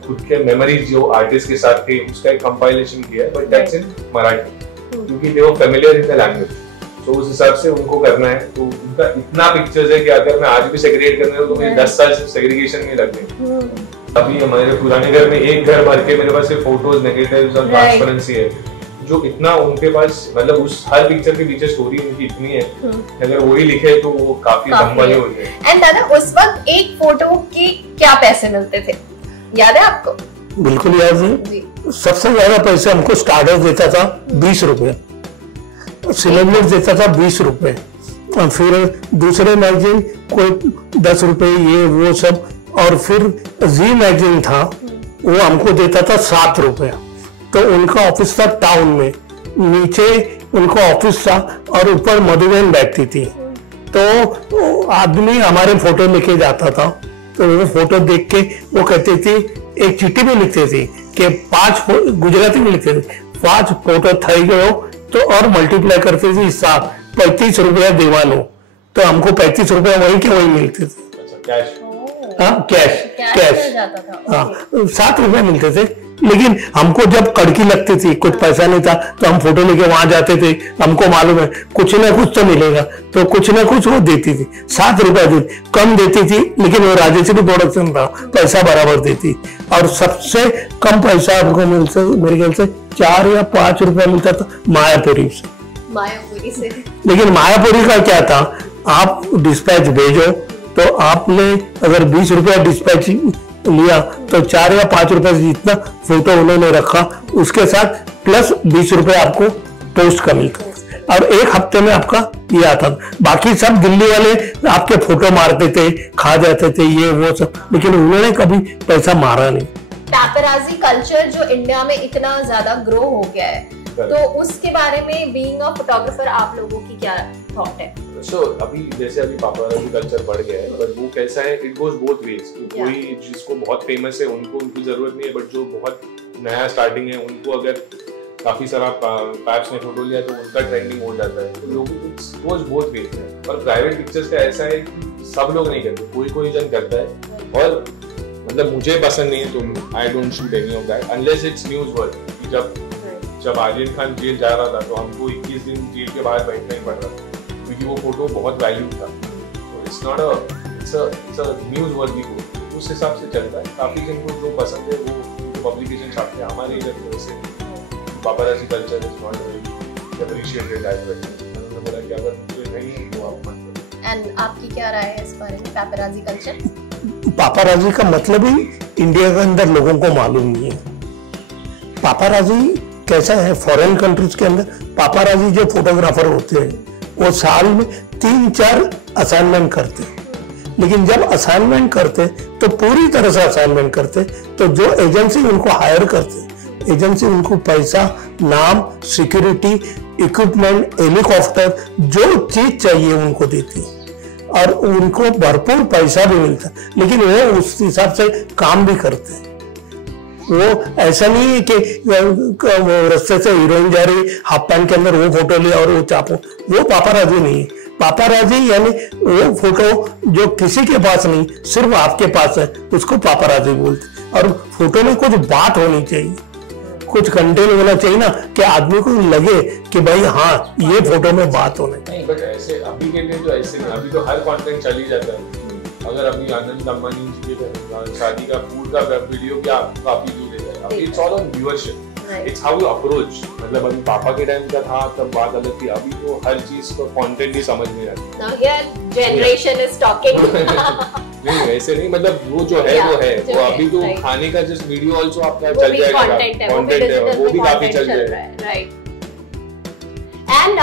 खुद के मेमोरीज जो आर्टिस्ट के साथ थे उसका एक कंपाइलेशन किया है, बट दैट्स इन मराठी क्योंकि दे वर फेमिलियर इन द लैंग्वेज। तो उस हिसाब से उनको करना है, तो उनका इतना पिक्चर्स है कि अगर मैं आज भी सेग्रीगेट करने हो तो मुझे 10 साल सेग्रीगेशन में लगने। अभी हमारे पुराने घर में एक घर भर के मेरे पास सिर्फ फोटोज, नेगेटिव्स और ट्रांसपेरेंसी है, जो इतना उनके पास मतलब उस हर पिक्चर के पीछे स्टोरी उनकी इतनी है, अगर वही लिखे तो वो काफी लंबा नहीं हो जाए। एंड दादा उस वक्त एक फोटो के क्या पैसे मिलते थे, याद है आपको? बिल्कुल याद है। सबसे ज्यादा पैसे हमको स्टार्टर्स देता था 20 रुपए, सिलेंडर देता था 20 रुपए, और फिर दूसरे मैगजीन कोई 10 रुपए ये वो सब, और फिर जी मैगजीन था वो हमको देता था 7 रुपए। तो उनका ऑफिस था टाउन में, नीचे उनका ऑफिस था और ऊपर मधुबन बैठती थी। तो आदमी हमारे फोटो लेके जाता था, तो वो फोटो देख के वो कहती थी, एक चिट्ठी भी लिखते थे कि 5 गुजराती में लिखते थे 5 फोटो थई गयो, तो और मल्टीप्लाई करते थे 7, 35 रुपया देवानो, तो हमको 35 रुपया वही के वही मिलते थे। कैश हाँ 7 रुपए मिलते थे। लेकिन हमको जब कड़की लगती थी, कुछ पैसा नहीं था, तो हम फोटो लेके वहां जाते थे, हमको मालूम है कुछ ना कुछ तो मिलेगा, तो कुछ ना कुछ वो देती थी। 7 रुपया देती, कम देती थी, लेकिन वो राजेश्वरी प्रोडक्शन था, पैसा बराबर देती। और सबसे कम पैसा हमको मिलता मेरे ख्याल से 4 या 5 रुपया मिलता था मायापुरी से। लेकिन मायापुरी का क्या था, आप डिस्पैच भेजो, तो आपने अगर 20 रुपया डिस्पैच लिया तो 4 या 5 रुपए जितना फोटो उन्होंने रखा, उसके साथ प्लस 20 रुपए आपको पोस्ट का मिलता। और एक हफ्ते में आपका ये आता था। बाकी सब दिल्ली वाले आपके फोटो मारते थे, खा जाते थे, ये वो सब, लेकिन उन्होंने कभी पैसा मारा नहीं। पैपराजी कल्चर जो इंडिया में इतना ज्यादा ग्रो हो गया है, तो उसके बारे में बीइंग अ फोटोग्राफर आप लोगों की क्या थॉट है? अभी जैसे अभी पापाराजी कल्चर बढ़ गया है, बट वो कैसा है, इट गोज बोथ वेज। कोई जिसको बहुत फेमस है उनको उनकी जरूरत नहीं है, बट जो बहुत नया स्टार्टिंग है उनको अगर काफी सारा पैप्स ने फोटो लिया तो उनका ट्रेंडिंग हो जाता है। तो लोगों को इट गोज बोथ वेज है। और प्राइवेट पिक्चर्स का ऐसा है कि सब लोग नहीं करते, कोई जन करता है। और मतलब मुझे पसंद नहीं है तो I don't shoot any of that unless it's news worth. जब आर्यन खान जेल जा रहा था तो हमको 21 दिन जेल के बाहर बैठना ही पड़ रहा था, क्योंकि वो फोटो बहुत वैल्यू था। तो it's not it's a news वर्दी फोटो, उस हिसाब से चलता है। काफी जिनको जो पसंद है वो पब्लिकेशन छापते हैं। हमारे इधर तो वैसे paparazzi culture is not very appreciated as well. मैंने बोला कि अगर मुझे नहीं तो आप मत करो। एंड आपकी क्या राय है इस बारे में, पैपराजी कल्चर? पापाराजी का मतलब ही इंडिया के अंदर लोगों को मालूम नहीं है। पापाराजी कैसा है, फॉरेन कंट्रीज के अंदर पापाराजी जो फोटोग्राफर होते हैं वो साल में 3-4 असाइनमेंट करते हैं, लेकिन जब असाइनमेंट करते तो पूरी तरह से असाइनमेंट करते, तो जो एजेंसी उनको हायर करते, एजेंसी उनको पैसा, नाम, सिक्योरिटी, इक्विपमेंट, हेलीकॉप्टर, जो चीज चाहिए उनको देती है और उनको भरपूर पैसा भी मिलता है, लेकिन वो उस हिसाब से काम भी करते हैं। वो ऐसा नहीं है कि रास्ते से हीरोइन जा रही हाफ पैंट के अंदर वो फोटो लिया और वो चापो, वो पापाराजी नहीं है। पापाराजी यानी वो फोटो जो किसी के पास नहीं, सिर्फ आपके पास है, उसको पापाराजी बोलते। और फोटो में कुछ बात होनी चाहिए, कुछ कंटेंट होना चाहिए ना, कि आदमी को लगे कि भाई हाँ ये फोटो में बात होना चाहिए। बट ऐसे अभी के लिए तो ऐसे नहीं, अभी तो हर कंटेंट चल ही जाता है। अगर अभी आनंद अंबानी जी के शादी का फूड का वीडियो क्या काफी व्यू देता है, अभी it's all on viewership, it's how you approach. मतलब अभी पापा के टाइम का था तब बात अलग थी, अभी तो हर चीज को कंटेंट ही समझ में आता है। Now here generation is talking. नहीं ऐसे नहीं, मतलब वो जो है वो है, वो अभी तो खाने का जस्ट वीडियो आल्सो आपका चल जाएगा, कंटेंट है वो भी काफी चल रहा है, राइट। एंड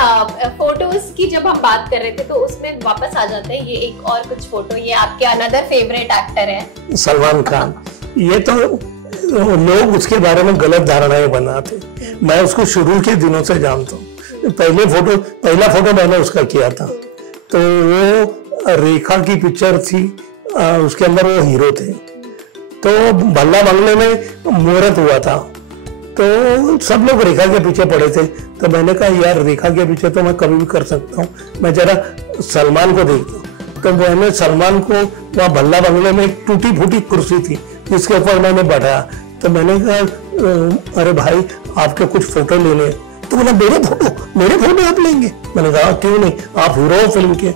फोटोज की जब हम बात कर रहे थे तो उसमें वापस आ जाते हैं ये एक और कुछ फोटो, ये आपके अनदर फेवरेट एक्टर है सलमान खान। ये तो लोग उसके बारे में गलत धारणाएं बनाते, मैं उसको शुरू के दिनों से जानता हूँ। पहला फोटो मैंने उसका किया था, तो वो रेखा की पिक्चर थी, उसके अंदर वो हीरो थे, तो भल्ला बंगले में मुहूर्त हुआ था, तो सब लोग रेखा के पीछे पड़े थे। तो मैंने कहा यार रेखा के पीछे तो मैं कभी भी कर सकता हूँ, मैं जरा सलमान को देखता हूँ। तो मैंने सलमान को वहाँ भल्ला बंगले में एक टूटी फूटी कुर्सी थी जिसके ऊपर मैंने बैठाया, तो मैंने कहा अरे भाई आपके कुछ फोटो लेने। तो बोला मेरे फोटो आप लेंगे? मैंने कहा क्यों नहीं, आप हीरो फिल्म के।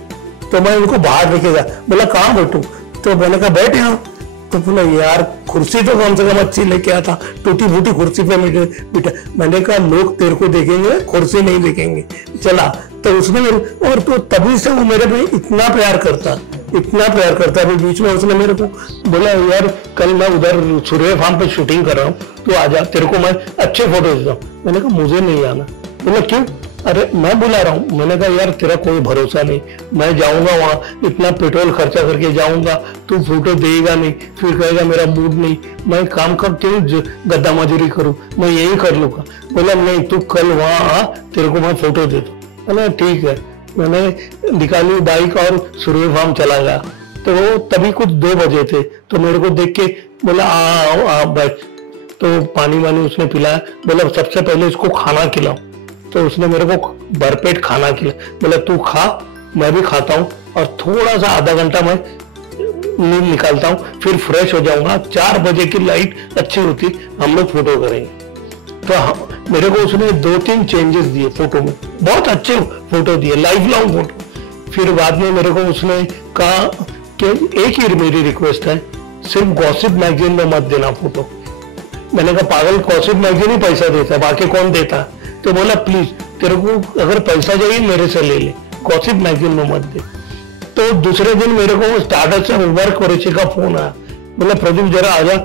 तो मैं उनको बाहर लेके गया, बोला कहाँ बैठूं? तो मैंने कहा बैठ यहाँ। तो बोला यार कुर्सी तो कम से कम अच्छी लेके आया था, टूटी फूटी कुर्सी पे बैठा। मैंने कहा लोग तेरे को देखेंगे, कुर्सी नहीं देखेंगे, चला। तो उसने और तो तभी से वो मेरे पे इतना प्यार करता अभी बीच में उसने मेरे को बोला यार कल मैं उधर सूर्य फार्म पे शूटिंग कर रहा हूँ, तो आजा, तेरे को मैं अच्छे फोटो देता हूँ। मैंने कहा मुझे नहीं आना। बोला क्यों? अरे मैं बुला रहा हूँ। मैंने कहा यार तेरा कोई भरोसा नहीं, मैं जाऊंगा वहाँ, इतना पेट्रोल खर्चा करके जाऊंगा, तू फोटो देगा नहीं, फिर कहेगा मेरा मूड नहीं, मैं काम कर क्यों गद्दा मजूरी करूँ, मैं यही कर लूंगा। बोला नहीं तू कल वहाँ आ, तेरे को मैं फोटो दे दूँ। मैंने ठीक है, मैंने निकाली बाइक और सूर्य फार्म चला गया। तो वो तभी कुछ 2 बजे थे, तो मेरे को देख के बोला आ बैठ। तो पानी वानी उसने पिलाया, बोला सबसे पहले इसको खाना खिलाओ। तो उसने मेरे को भरपेट खाना खिलाया, बोला तू खा, मैं भी खाता हूँ और थोड़ा सा आधा घंटा मैं नींद निकालता हूँ, फिर फ्रेश हो जाऊंगा। 4 बजे की लाइट अच्छी होती, हम लोग फोटो करेंगे। तो मेरे को उसने 2-3 चेंजेस दिए फोटो में, बहुत अच्छे फोटो दिए, लाइफ लॉन्ग फोटो। फिर बाद में मेरे को उसने कहा कि एक ही मेरी रिक्वेस्ट है, सिर्फ गॉसिप मैगजीन में मत देना फोटो। मैंने कहा पागल, गॉसिप मैगजीन ही पैसा देता है, बाकी कौन देता है? तो बोला प्लीज तेरे को अगर पैसा चाहिए मेरे से ले ले, गॉसिप मैगजीन में मत दे। तो दूसरे दिन मेरे को स्टार्टअप से वर्क वरिष्ठ का फोन आया, बोला प्रदीप जरा आजा,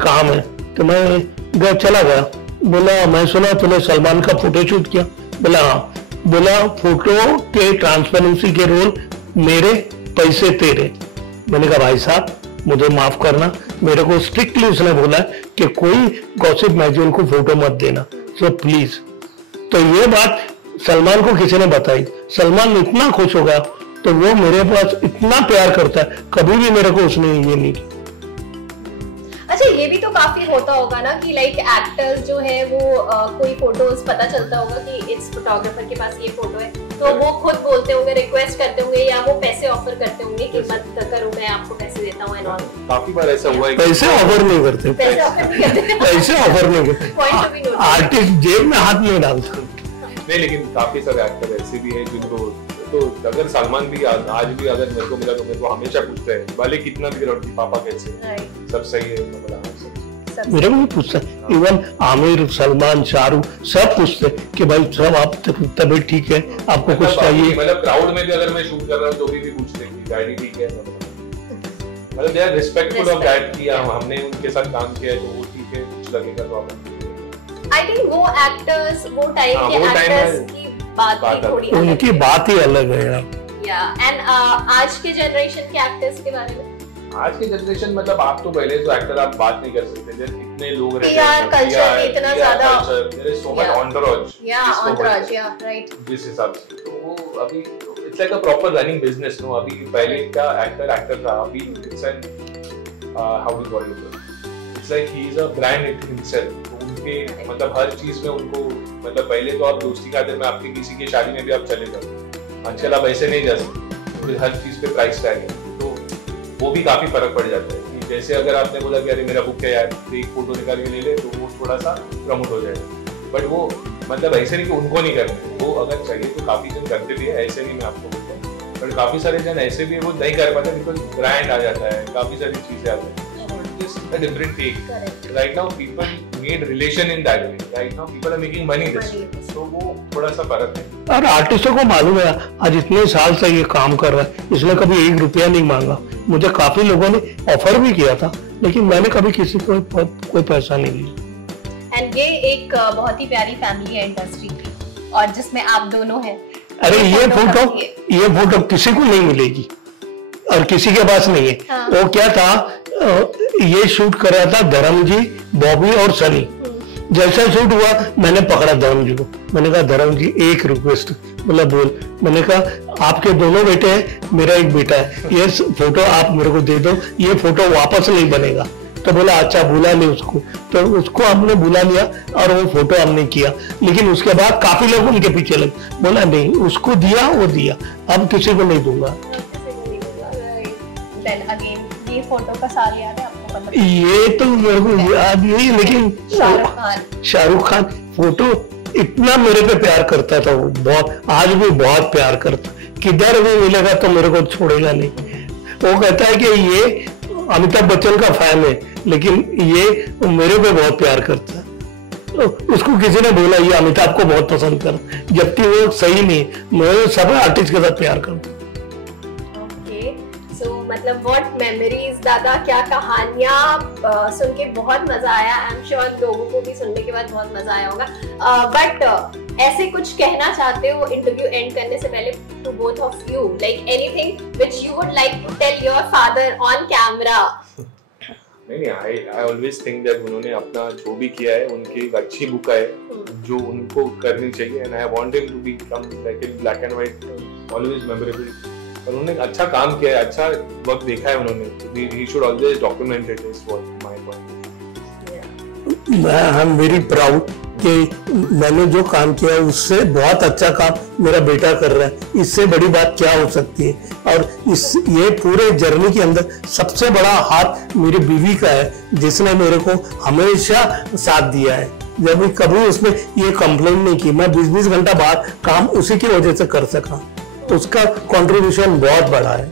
काम है। तो मैं चला गया। बोला मैं सुना तूने सलमान का फोटो शूट किया? बोला हाँ। बोला फोटो के ट्रांसपेरेंसी के रोल मेरे, पैसे तेरे। मैंने कहा भाई साहब मुझे माफ करना, मेरे को स्ट्रिक्टली उसने बोला कि कोई गॉसिप मैगजीन को फोटो मत देना, सो प्लीज। तो ये बात सलमान को किसी ने बताई, सलमान इतना खुश होगा, तो वो मेरे पास इतना प्यार करता है, कभी भी मेरे को उसने ये नहीं किया। अच्छा, ये भी तो काफी होता होगा ना कि लाइक एक्टर्स जो है वो कोई फोटोज पता चलता होगा कि इस फोटोग्राफर के पास ये फोटो है, तो वो खुद बोलते होंगे, रिक्वेस्ट करते होंगे, या वो पैसे ऑफर करते होंगे कि मत करो, मैं आपको पैसे देता हूँ एंड ऑल। काफी बार ऐसा हुआ है। पैसे ऑफर नहीं करते, पैसे ऑफर नहीं करते, आर्टिस्ट जेब में हाथ नहीं डालता। नहीं, लेकिन काफी सारे एक्टर ऐसे भी हैं जिनको, तो अगर सलमान भी आज भी अगर मेरे को मिला तो मेरे को हमेशा पूछते हैं, भले कितना भी करो, पापा कैसे, सब सही है, मेरे को भी पूछता है। इवन आमिर, सलमान, शाहरुख सब पूछते हैं कि भाई सब आप तबीयत ठीक है, आपको कुछ चाहिए। मतलब क्राउड में भी अगर मैं शूट कर रहा हूँ तो भी पूछते हैं कि डैडी ठीक है, मतलब they are respectful of that कि हमने उनके साथ काम किया है तो वो ठीक है, कुछ लगेगा तो आप। आई थिंक वो एक्टर्स, वो टाइम के एक्टर्स की बात ही थोड़ी, उनकी बात ही अलग है यार। एंड आज के जनरेशन के एक्टर्स के बारे में, आज की जनरेशन मतलब आप तो पहले तो एक्टर आप बात नहीं कर सकते, जैसे इतने लोग रहते हैं, कल्चर इतना ज्यादा, there is so much entourage, right, जिस हिसाब से तो वो अभी it's like a proper running business no. अभी पहले क्या एक्टर था, अभी it's an how do call it, it's like he is a brand in himself. उनके मतलब हर चीज में उनको, मतलब पहले तो आप दोस्ती खातिर में आपकी किसी की शादी में भी आप चले जाओ, आजकल आप ऐसे नहीं जा सकते, हर चीज पे प्राइस टैग है, तो वो भी काफी फर्क पड़ जाता है। कि जैसे अगर आपने बोला कि अरे मेरा बुक है यार, तो एक फोटो निकाल के ले ले, तो वो थोड़ा सा प्रमोट हो जाएगा, बट वो मतलब ऐसे नहीं कि उनको नहीं करते, वो अगर चाहिए तो काफी जन करते भी है, ऐसे नहीं मैं आपको बोलता हूँ, बट काफी सारे जन ऐसे भी वो नहीं कर पाते, बिकॉज ब्रांड आ जाता है, काफी सारी चीजें आ जाती है। A different take. Correct. Right now people need relation in that way. Right now people are making money this way. So वो थोड़ा सा फर्क है। और आर्टिस्टों को मालूम है, आज इतने साल से ये काम कर रहा है, इसने कभी 1 रुपया नहीं मांगा। मुझे काफी लोगों ने ऑफर भी किया था, लेकिन मैंने कभी किसी को कोई पैसा नहीं लिया। एंड ये एक बहुत ही प्यारी फैमिली है इंडस्ट्री की, और जिसमें आप दोनों हैं। अरे ये फोटो किसी को नहीं मिलेगी और किसी के पास नहीं है। हाँ। वो क्या था, ये शूट कर रहा था धर्म जी, बॉबी और सनी। जैसा शूट हुआ मैंने पकड़ा धर्म जी को, मैंने कहा धर्म जी एक रिक्वेस्ट, मतलब बोल। मैंने कहा आपके दोनों बेटे हैं, मेरा एक बेटा है, ये फोटो आप मेरे को दे दो, ये फोटो वापस नहीं बनेगा। तो बोला अच्छा बुला ले उसको, तो उसको हमने बुला लिया और वो फोटो हमने किया। लेकिन उसके बाद काफी लोग उनके पीछे लगे, बोला नहीं उसको दिया वो दिया, अब किसी को नहीं दूंगा। ये फोटो का साल याद है आपको? ये तो मेरे को याद नहीं, लेकिन शाहरुख खान फोटो इतना मेरे पे प्यार करता था, वो बहुत, आज भी बहुत प्यार करता, किधर भी मिलेगा तो मेरे को छोड़ेगा नहीं। वो कहता है कि ये अमिताभ बच्चन का फैन है, लेकिन ये मेरे पे बहुत प्यार करता है। तो उसको किसी ने बोला ये अमिताभ को बहुत पसंद कर, जबकि वो सही नहीं, मैं सब आर्टिस्ट के साथ प्यार करता। मतलब व्हाट मेमोरीज दादा, क्या कहानियां, सुन के बहुत मजा आया। आई एम श्योर लोगों को भी सुनने के बाद बहुत मजा आया होगा। बट ऐसे कुछ कहना चाहते हो इंटरव्यू एंड करने से पहले to both of you, like anything which you would like to tell your father on camera? नहीं, आई ऑलवेज थिंक दैट उन्होंने अपना जो भी किया है, उनकी एक अच्छी बुक है जो उनको करनी चाहिए, and I want him to become like in black and white, always memorable. और उन्होंने अच्छा काम किया है, अच्छा वक्त देखा है उन्होंने, he should always document it, is what my point. I am very proud कि मैंने जो काम किया है उससे बहुत अच्छा काम मेरा बेटा कर रहा है, इससे बड़ी बात क्या हो सकती है। और ये पूरे जर्नी के अंदर सबसे बड़ा हाथ मेरी बीवी का है, जिसने मेरे को हमेशा साथ दिया है। जब कभी उसने ये कंप्लेन नहीं की, मैं 20-20 घंटा बाद काम उसी की वजह से कर सका, उसका कंट्रीब्यूशन बहुत बड़ा है।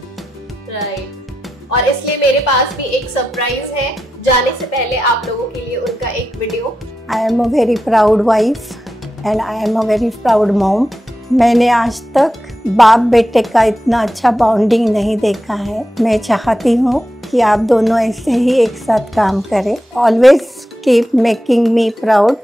राइट। और इसलिए मेरे पास भी एक सरप्राइज है, जाने से पहले आप लोगों के लिए उनका एक video. I am a very proud wife and I am a very proud mom. मैंने आज तक बाप बेटे का इतना अच्छा बॉन्डिंग नहीं देखा है। मैं चाहती हूँ कि आप दोनों ऐसे ही एक साथ काम करें। Always keep making me proud.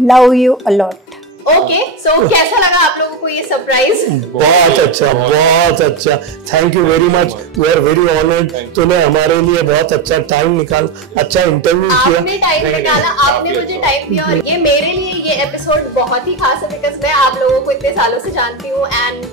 Love you a lot. Okay, so कैसा लगा आप लोगों को ये सरप्राइज? बहुत अच्छा। Thank you very much, we are very honoured. तूने हमारे लिए बहुत अच्छा टाइम निकाल, अच्छा इंटरव्यू किया। आपने टाइम निकाला, आपने मुझे टाइम दिया, और ये मेरे लिए ये एपिसोड बहुत ही खास है बिकॉज मैं आप लोगों को इतने सालों से जानती हूँ एंड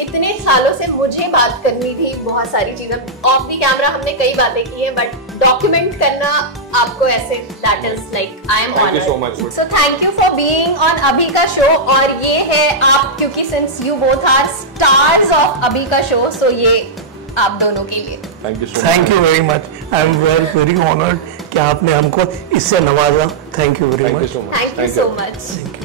इतने सालों से मुझे बात करनी थी बहुत सारी चीजें। ऑफ द कैमरा हमने कई बातें की है, बट डॉक्यूमेंट करना आपको ऐसे, that is like I am honoured. So thank you for being on अभी का शो। और ये है आप, क्योंकि since you both are stars of अभी का शो, सो ये आप दोनों के लिए thank you very much. I am very honoured कि आपने हमको इससे नवाजा। Thank you very much. Thank you so much.